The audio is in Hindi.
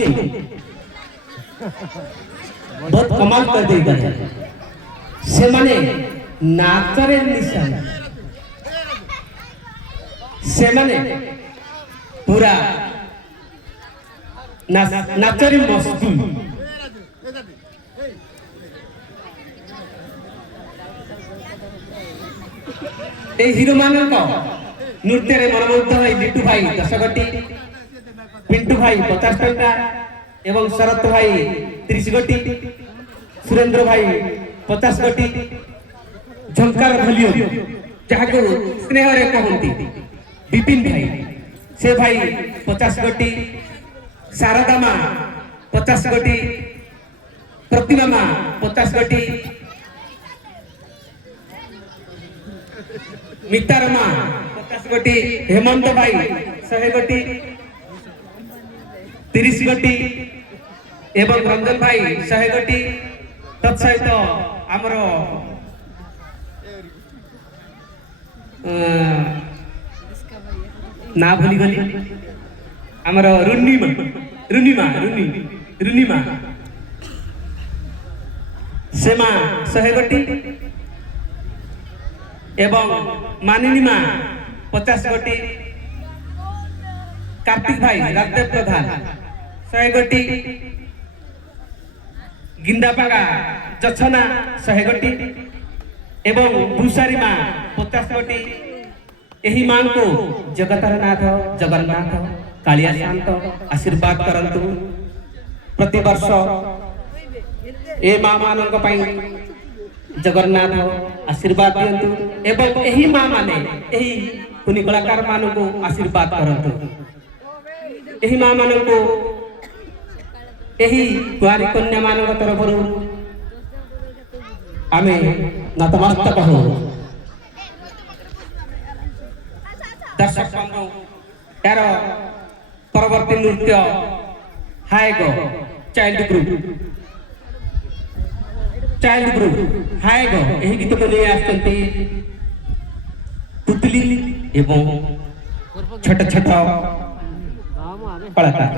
ने बहुत कमाल कर देगा से माने नाचरे निशान से माने पूरा नाचरे मस्ती हिरो मानक नृत्य मनमोहित भाई लिटू भाई 10 गोटी पिंटू भाई 50 टंका एवं शरत भाई 30 गोटी सुरेंद्र भाई 50 गोटी झंकार भलियो जहाँ को स्नेह रे कहती विपिन भाई से भाई 50 गोटी शारदा माँ 50 गोटी प्रतिमा माँ 50 गोटी मितार माँ 50 गोटी हेमंत भाई 100 गोटी 30 गोटी एवं रंजन भाई 100 गोटी तत्सहित आमर ना भूली गली आमर रुनिमा से माँ 100 गोटी एवं मानिनी माँ 50 गोटी कार्तिक भाई राजदेव प्रधान 100 गोटी गिंदापागा जछना 100 गोटी एवं भूसारी माँ 50 गोटी यही मां को जगतर नाथ जगन्नाथ कालिया शांत आशीर्वाद करंतु प्रति वर्ष ए मां मानक पई जगन्नाथ आशीर्वाद दियंतु एवं यही मां माने यही कुनी कलाकार मानक को आशीर्वाद करंतु यही मां मानक को यही कुआरी कन्या मानक तरफ आमे नतमस्तक हो दर्शक बंधु यार परवर्ती नृत्य हाय गो चाइल्ड ग्रुप हाय गो यही गीत को ले आसते पुतली एवं छोट छोट कलाकार।